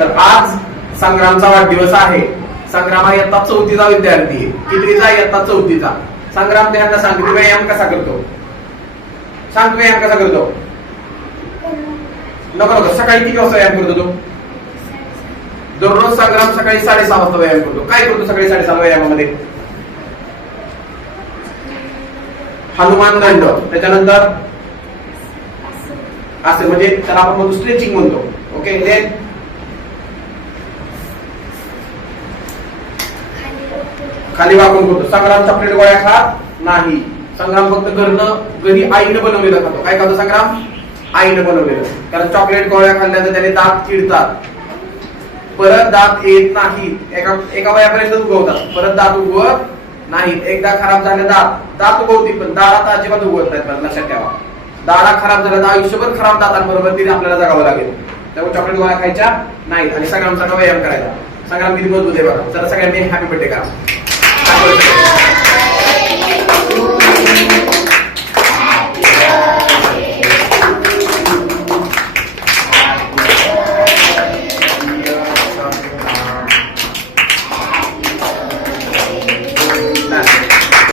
तर आज संग्रामचा वाढदिवस आहे. संग्राम हा इयत्ता 4थीचा विद्यार्थी आहे. कितवीचा? इयत्ता 4थीचा. संग्राम त्यांना सांगितलं व्यायाम कसा करतो? सांग व्यायाम कसा करतो? नको नको, सकाळी किती वाजता व्यायाम करतो तो? दररोज संग्राम सकाळी 6:30 वाजता व्यायाम करतो. काय करतो सकाळी 6:30 व्यायामामध्ये? हनुमान दंड, त्याच्यानंतर असं म्हणजे त्याला आपण म्हणतो स्ट्रेचिंग म्हणतो. ओके, देन खाली वाकून करतो. संग्राम चॉकलेट गोळ्या खात नाही. संग्राम फक्त घरी आईनं बनवलेलं खातो. काय खातो संग्राम? आईनं बनवलेलं. कारण चॉकलेट गोळ्या खाल्ल्यानंतर त्याने दात किडतात, परत दात येत नाही. एका वयापर्यंत उगवतात, परत दात उगवत नाहीत. एकदा खराब झाले दात उगवतील, पण दाढा अजिबात उगवत नाहीत. लक्षात ठेवा, दाढा खराब झाल्या तर आयुष्यभर खराब दातांबरोबर तिने आपल्याला जगावं लागेल. त्यामुळे चॉकलेट गोळ्या खायच्या नाहीत आणि संग्रामचा व्यायाम करायचा. संग्राम किती मजबूत आहे बघा. तर सगळ्यांनी हॅपी बर्थडे करा.